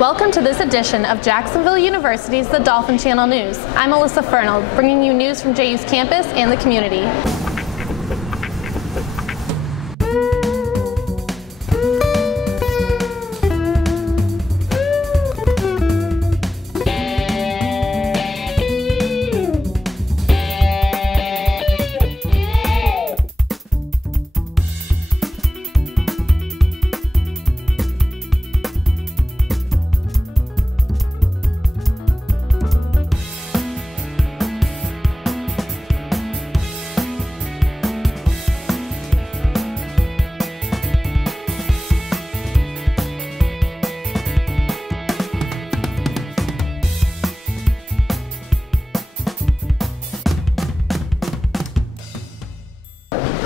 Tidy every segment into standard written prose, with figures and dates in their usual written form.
Welcome to this edition of Jacksonville University's The Dolphin Channel News. I'm Alyssa Fernald, bringing you news from JU's campus and the community.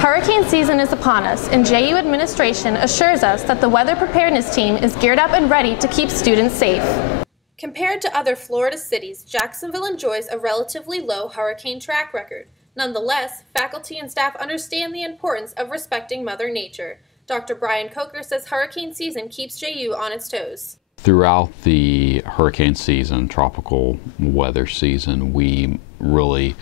Hurricane season is upon us, and JU administration assures us that the weather preparedness team is geared up and ready to keep students safe. Compared to other Florida cities, Jacksonville enjoys a relatively low hurricane track record. Nonetheless, faculty and staff understand the importance of respecting Mother Nature. Dr. Brian Coker says hurricane season keeps JU on its toes. Throughout the hurricane season, tropical weather season, we really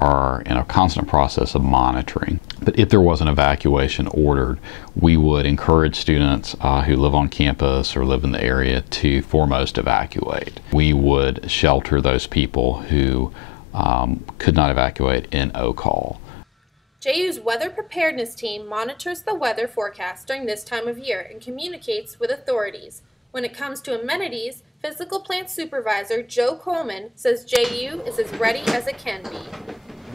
are in a constant process of monitoring. But if there was an evacuation ordered, we would encourage students who live on campus or live in the area to foremost evacuate. We would shelter those people who could not evacuate in O-call. JU's weather preparedness team monitors the weather forecast during this time of year and communicates with authorities. When it comes to amenities, Physical Plant Supervisor Joe Coleman says JU is as ready as it can be.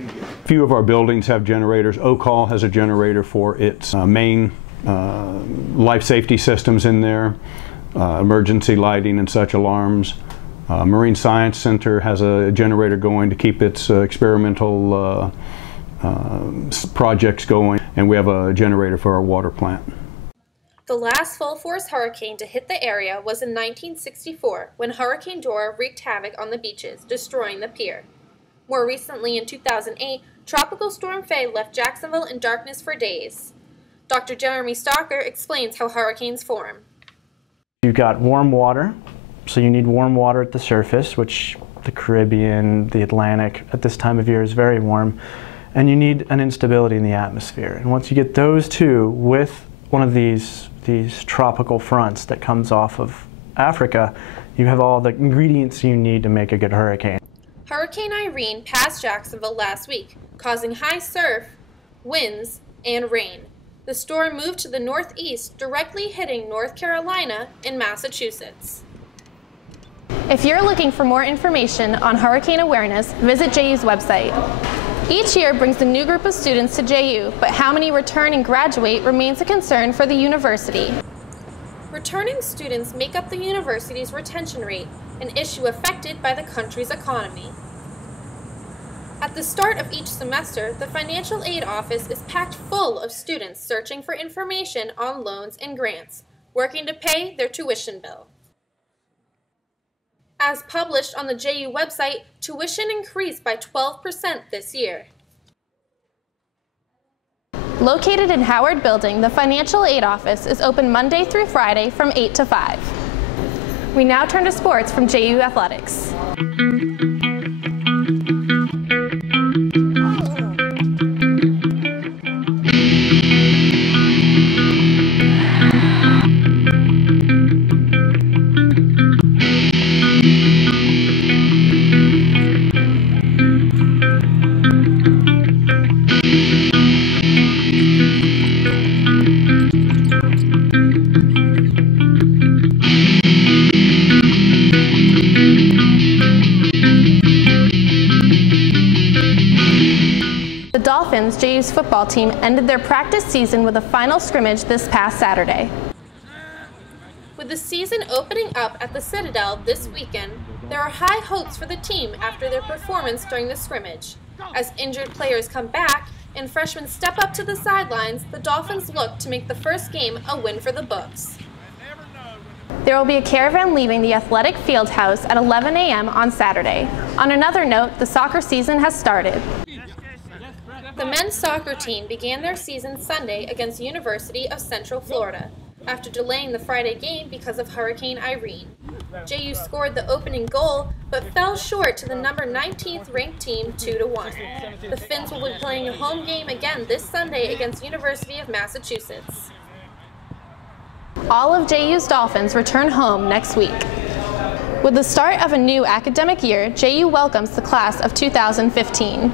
A few of our buildings have generators. O-Call has a generator for its main life safety systems in there, emergency lighting and such alarms. Marine Science Center has a generator going to keep its experimental projects going, and we have a generator for our water plant. The last full-force hurricane to hit the area was in 1964 when Hurricane Dora wreaked havoc on the beaches, destroying the pier. More recently, in 2008, Tropical Storm Faye left Jacksonville in darkness for days. Dr. Jeremy Stalker explains how hurricanes form. You've got warm water, so you need warm water at the surface, which the Caribbean, the Atlantic at this time of year is very warm, and you need an instability in the atmosphere. And once you get those two with one of these tropical fronts that comes off of Africa, you have all the ingredients you need to make a good hurricane. Hurricane Irene passed Jacksonville last week, causing high surf, winds, and rain. The storm moved to the northeast, directly hitting North Carolina and Massachusetts. If you're looking for more information on hurricane awareness, visit JU's website. Each year brings a new group of students to JU, but how many return and graduate remains a concern for the university. Returning students make up the university's retention rate, an issue affected by the country's economy. At the start of each semester, the Financial Aid Office is packed full of students searching for information on loans and grants, working to pay their tuition bill. As published on the JU website, tuition increased by 12% this year. Located in Howard Building, the Financial Aid Office is open Monday through Friday from 8 to 5. We now turn to sports from JU Athletics. The Dolphins, JU's football team, ended their practice season with a final scrimmage this past Saturday. With the season opening up at the Citadel this weekend, there are high hopes for the team after their performance during the scrimmage. As injured players come back and freshmen step up to the sidelines, the Dolphins look to make the first game a win for the books. There will be a caravan leaving the athletic field house at 11 a.m. on Saturday. On another note, the soccer season has started. The men's soccer team began their season Sunday against University of Central Florida, after delaying the Friday game because of Hurricane Irene. JU scored the opening goal, but fell short to the number 19th ranked team 2-1. The Finns will be playing a home game again this Sunday against University of Massachusetts. All of JU's Dolphins return home next week. With the start of a new academic year, JU welcomes the class of 2015.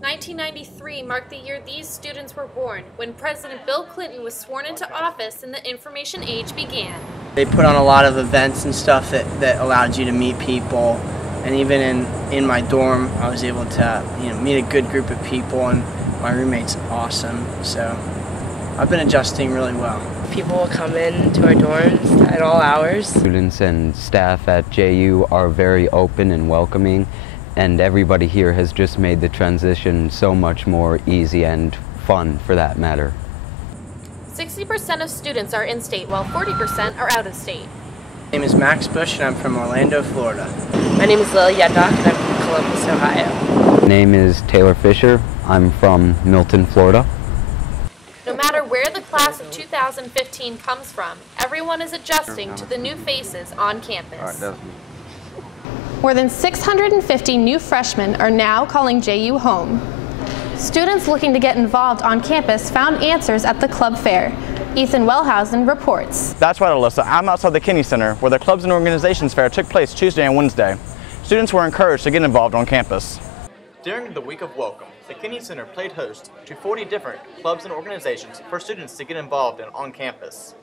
1993 marked the year these students were born, when President Bill Clinton was sworn into office and the information age began. They put on a lot of events and stuff that allowed you to meet people, and even in my dorm I was able to meet a good group of people, and my roommate's awesome, so I've been adjusting really well. People will come in to our dorms at all hours. Students and staff at JU are very open and welcoming, and everybody here has just made the transition so much more easy and fun, for that matter. 60% of students are in-state, while 40% are out-of-state. My name is Max Bush, and I'm from Orlando, Florida. My name is Lily Yaddock, and I'm from Columbus, Ohio. My name is Taylor Fisher. I'm from Milton, Florida. No matter where the class of 2015 comes from, everyone is adjusting to the new faces on campus. More than 650 new freshmen are now calling JU home. Students looking to get involved on campus found answers at the club fair. Ethan Wellhausen reports. That's right, Alyssa. I'm outside the Kinney Center, where the Clubs and Organizations Fair took place Tuesday and Wednesday. Students were encouraged to get involved on campus. During the week of welcome, the Kinney Center played host to 40 different clubs and organizations for students to get involved in on campus.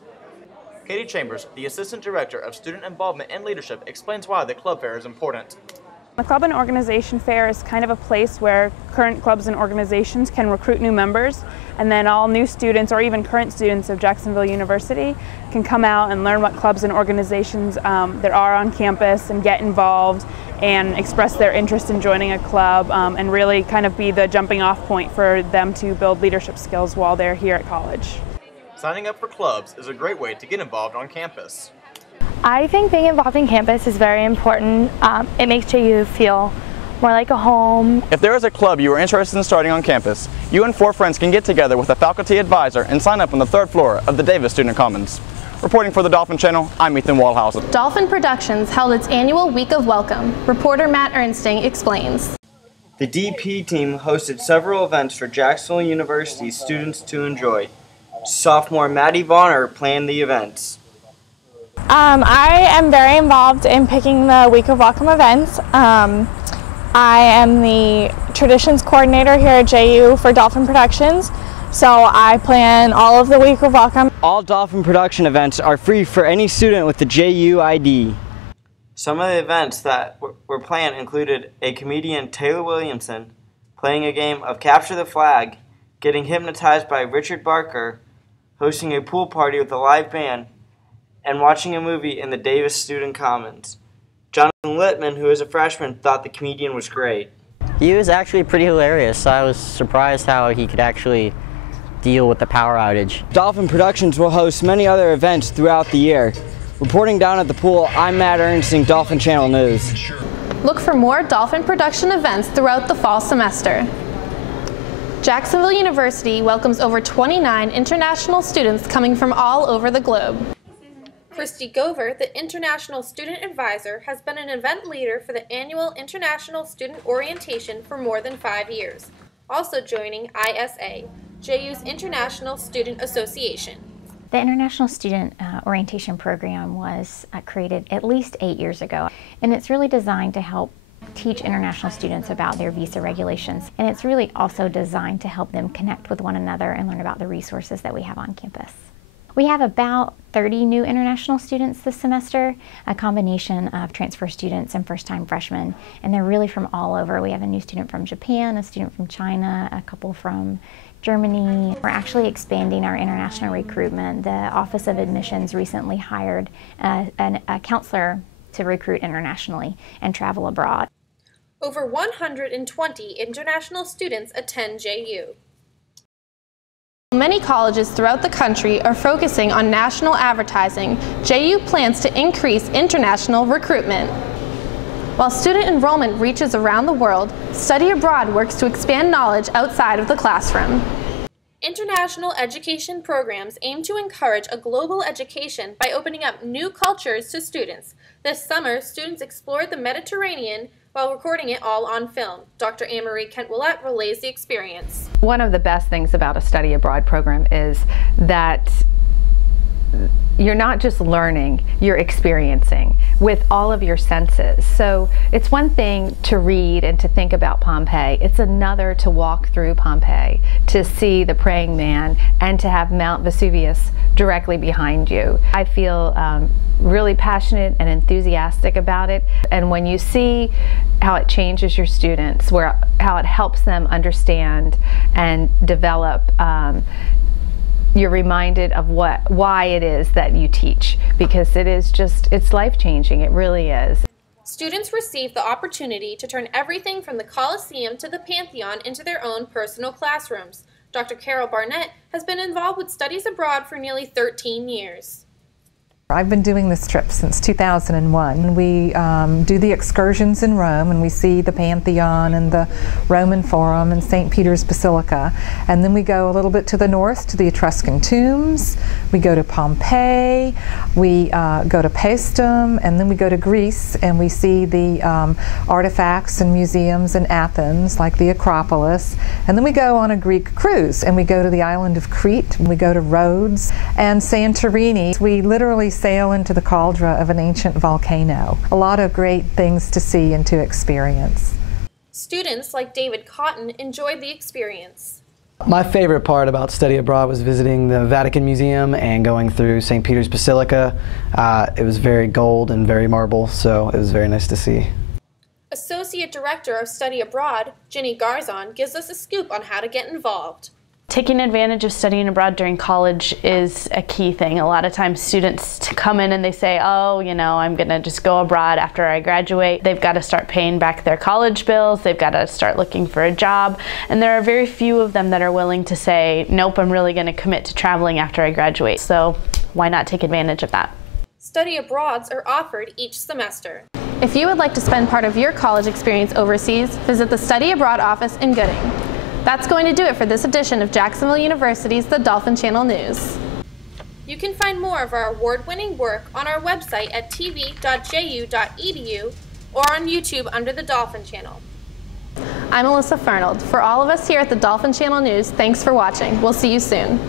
Katie Chambers, the Assistant Director of Student Involvement and Leadership, explains why the club fair is important. The Club and Organization Fair is kind of a place where current clubs and organizations can recruit new members, and then all new students or even current students of Jacksonville University can come out and learn what clubs and organizations there are on campus and get involved and express their interest in joining a club and really kind of be the jumping off point for them to build leadership skills while they're here at college. Signing up for clubs is a great way to get involved on campus. I think being involved in campus is very important. It makes JU feel more like a home. If there is a club you are interested in starting on campus, you and 4 friends can get together with a faculty advisor and sign up on the 3rd floor of the Davis Student Commons. Reporting for the Dolphin Channel, I'm Ethan Wallhausen. Dolphin Productions held its annual Week of Welcome. Reporter Matt Ernsting explains. The DP team hosted several events for Jacksonville University students to enjoy. Sophomore Maddie Vonner planned the events. I am very involved in picking the Week of Welcome events. I am the Traditions Coordinator here at JU for Dolphin Productions, so I plan all of the Week of Welcome. All Dolphin Production events are free for any student with the JU ID. Some of the events that were planned included a comedian, Taylor Williamson, playing a game of Capture the Flag, getting hypnotized by Richard Barker, hosting a pool party with a live band, and watching a movie in the Davis Student Commons. Jonathan Littman, who is a freshman, thought the comedian was great. He was actually pretty hilarious. I was surprised how he could actually deal with the power outage. Dolphin Productions will host many other events throughout the year. Reporting down at the pool, I'm Matt Ernsting, Dolphin Channel News. Look for more Dolphin production events throughout the fall semester. Jacksonville University welcomes over 29 international students coming from all over the globe. Christy Gover, the International Student Advisor, has been an event leader for the annual International Student Orientation for more than 5 years, also joining ISA, JU's International Student Association. The International Student Orientation Program was created at least 8 years ago, and it's really designed to help teach international students about their visa regulations, and it's really also designed to help them connect with one another and learn about the resources that we have on campus. We have about 30 new international students this semester, a combination of transfer students and first-time freshmen, and they're really from all over. We have a new student from Japan, a student from China, a couple from Germany. We're actually expanding our international recruitment. The Office of Admissions recently hired a counselor to recruit internationally and travel abroad. Over 120 international students attend JU. Many colleges throughout the country are focusing on national advertising. JU plans to increase international recruitment. While student enrollment reaches around the world, study abroad works to expand knowledge outside of the classroom. International education programs aim to encourage a global education by opening up new cultures to students. This summer, students explored the Mediterranean while recording it all on film. Dr. Anne-Marie Kent-Willett relays the experience. One of the best things about a study abroad program is that you're not just learning, you're experiencing with all of your senses. So it's one thing to read and to think about Pompeii. It's another to walk through Pompeii, to see the praying man, and to have Mount Vesuvius directly behind you. I feel really passionate and enthusiastic about it. And when you see how it changes your students, how it helps them understand and develop, you're reminded of why it is that you teach, because it's life-changing. It really is. Students receive the opportunity to turn everything from the Colosseum to the Pantheon into their own personal classrooms. Dr. Carol Barnett has been involved with studies abroad for nearly 13 years. I've been doing this trip since 2001. We do the excursions in Rome, and we see the Pantheon and the Roman Forum and St. Peter's Basilica. And then we go a little bit to the north to the Etruscan tombs. We go to Pompeii. We go to Paestum, and then we go to Greece, and we see the artifacts and museums in Athens, like the Acropolis. And then we go on a Greek cruise, and we go to the island of Crete. We go to Rhodes and Santorini. We literally sail into the cauldron of an ancient volcano. A lot of great things to see and to experience. Students like David Cotton enjoyed the experience. My favorite part about study abroad was visiting the Vatican Museum and going through St. Peter's Basilica. It was very gold and very marble, so it was very nice to see. Associate Director of Study Abroad, Ginny Garzon, gives us a scoop on how to get involved. Taking advantage of studying abroad during college is a key thing. A lot of times students come in and they say, oh, you know, I'm going to just go abroad after I graduate. They've got to start paying back their college bills. They've got to start looking for a job. And there are very few of them that are willing to say, nope, I'm really going to commit to traveling after I graduate. So why not take advantage of that? Study abroads are offered each semester. If you would like to spend part of your college experience overseas, visit the Study Abroad office in Gooding. That's going to do it for this edition of Jacksonville University's The Dolphin Channel News. You can find more of our award-winning work on our website at tv.ju.edu or on YouTube under The Dolphin Channel. I'm Alyssa Fernald. For all of us here at The Dolphin Channel News, thanks for watching. We'll see you soon.